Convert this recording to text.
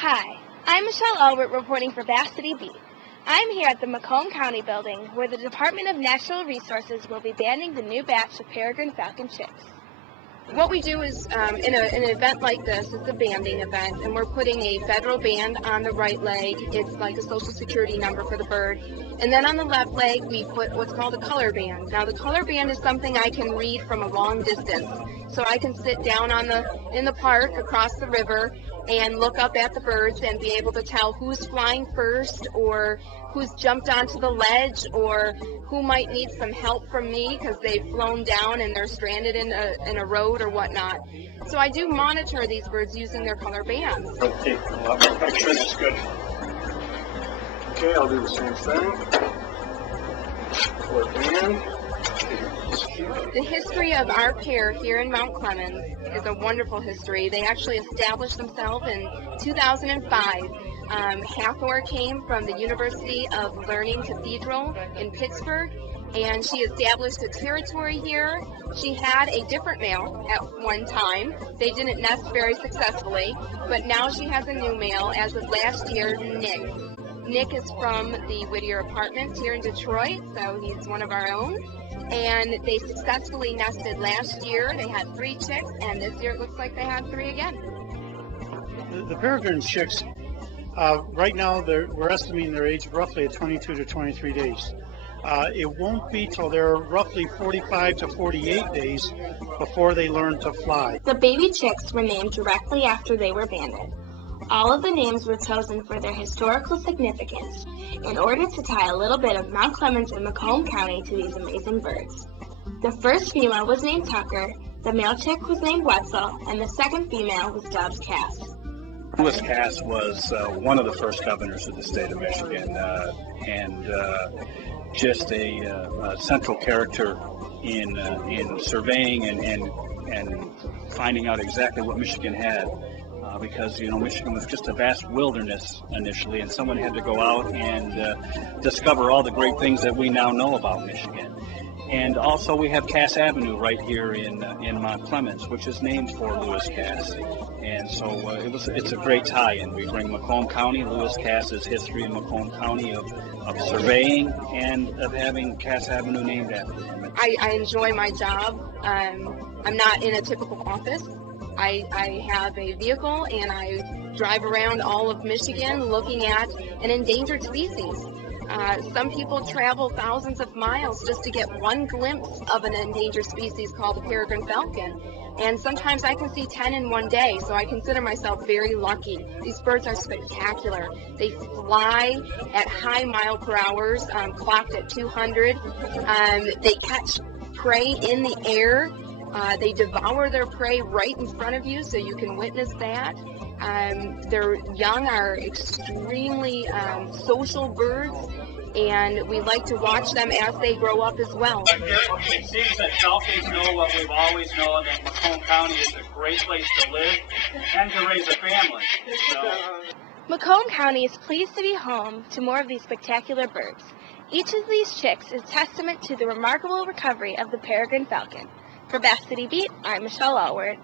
Hi, I'm Michelle Alwardt reporting for Bass City Beat. I'm here at the Macomb County Building where the Department of Natural Resources will be banding the new batch of Peregrine Falcon chicks. What we do is, in an event like this, it's a banding event, and we're putting a federal band on the right leg. It's like a social security number for the bird. And then on the left leg, we put what's called a color band. Now, the color band is something I can read from a long distance. So I can sit down in the park across the river and look up at the birds and be able to tell who's flying first, or who's jumped onto the ledge, or who might need some help from me because they've flown down and they're stranded in a road or whatnot. So I do monitor these birds using their color bands. Okay, make sure this is good. Okay, I'll do the same thing. Color band. The history of our pair here in Mount Clemens is a wonderful history. They actually established themselves in 2005. Hathor came from the University of Learning Cathedral in Pittsburgh, and she established a territory here. She had a different male at one time. They didn't nest very successfully, but now she has a new male as of last year, Nick. Nick is from the Whittier Apartments here in Detroit, so he's one of our own. And they successfully nested last year. They had 3 chicks, and this year it looks like they had 3 again. The peregrine chicks, right now we're estimating their age roughly at 22 to 23 days. It won't be till they're roughly 45 to 48 days before they learn to fly. The baby chicks were named directly after they were banded. All of the names were chosen for their historical significance in order to tie a little bit of Mount Clemens and Macomb County to these amazing birds. The first female was named Tucker, the male chick was named Wetzel, and the second female was dubbed Cass. Lewis Cass was one of the first governors of the state of Michigan, and just a central character in surveying and finding out exactly what Michigan had. Because, Michigan was just a vast wilderness initially, and someone had to go out and discover all the great things that we now know about Michigan. And also we have Cass Avenue right here in Mount Clemens, which is named for Lewis Cass. And so it's a great tie-in. We bring Macomb County, Lewis Cass's history in Macomb County of surveying, and of having Cass Avenue named after him. I enjoy my job. I'm not in a typical office. I have a vehicle and I drive around all of Michigan looking at an endangered species. Some people travel thousands of miles just to get one glimpse of an endangered species called the Peregrine Falcon. And sometimes I can see 10 in one day, so I consider myself very lucky. These birds are spectacular. They fly at high mile per hours, clocked at 200. They catch prey in the air. They devour their prey right in front of you, so you can witness that. Their young are extremely social birds, and we like to watch them as they grow up as well. It seems that falcons know what we've always known, that Macomb County is a great place to live and to raise a family. Macomb County is pleased to be home to more of these spectacular birds. Each of these chicks is testament to the remarkable recovery of the Peregrine Falcon. For Bass City Beat, I'm Michelle Alwardt.